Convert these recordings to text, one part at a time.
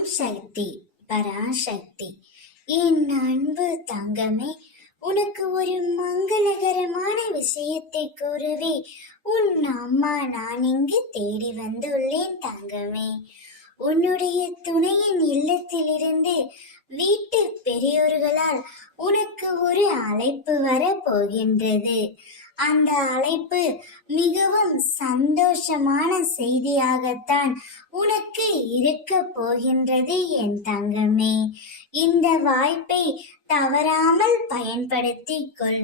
ஓம் சக்தி பராசக்தி. என் அன்பு தங்கமே, உனக்கு ஒரு மங்களகரமான விஷயத்தை கூறவே உன் அம்மா நான் இங்கு தேடி வந்துள்ளேன் தங்கமே. உன்னுடைய துணையின் இல்லத்திலிருந்து வீட்டு பெரியோர்களால் உனக்கு ஒரு அழைப்பு வர போகின்றது. அந்த அழைப்பு மிகவும் சந்தோஷமான செய்தியாகத்தான் உனக்கு இருக்க போகின்றது என் தங்கமே. இந்த வாய்ப்பை தவறாமல் பயன்படுத்திக் கொள்.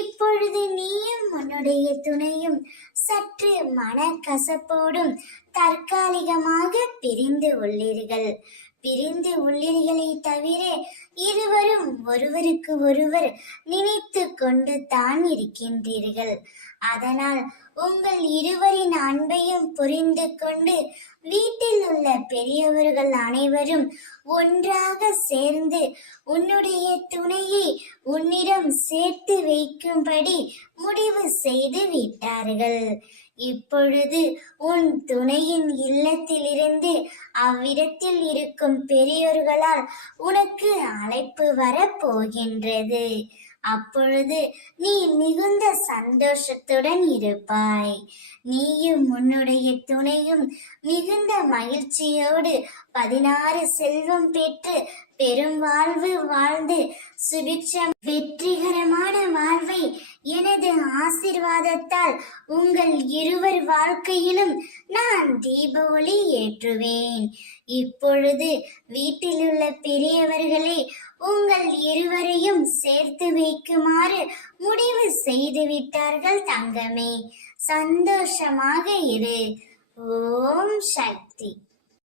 இப்பொழுது நீயும் உன்னுடைய துணையும் சற்று மனக்கசப்போடும் தற்காலிகமாக பிரிந்து உள்ளீர்களே தவிர இருவரும் ஒருவருக்கு ஒருவர் நினைத்து கொண்டு தான் இருக்கின்றீர்கள். அதனால் உங்கள் இருவரின் அன்பையும் புரிந்து கொண்டு வீட்டில் உள்ள பெரியவர்கள் அனைவரும் ஒன்றாக சேர்ந்து உன்னுடைய துணையை உன்னிடம் சேர்த்து வைக்கும்படி முடிவு செய்து விட்டார்கள். இப்பொழுது உன் துணையின் இல்லத்திலிருந்து அவ்விடத்தில் இருக்கும் பெரியோர்களால் உனக்கு அழைப்பு வர போகின்றது. அப்பொழுது நீ மிகுந்த சந்தோஷத்துடன் இருப்பாய். நீயும் உன்னுடைய துணையும் மிகுந்த மகிழ்ச்சியோடு 16 செல்வம் பெற்று பெரும் வாழ்வு வாழ்ந்து சுபிட்சம் வெற்றிகரமான வாழ்வை எனது ஆசீர்வாதத்தால் உங்கள் இருவர் வாழ்க்கையிலும் நான் தீப ஒளி ஏற்றுவேன். இப்பொழுது வீட்டிலுள்ள பெரியவர்களே உங்கள் இருவரையும் சேர்த்து வைக்குமாறு முடிவு செய்து விட்டார்கள் தங்கமே. சந்தோஷமாக இரு. ஓம் சக்தி.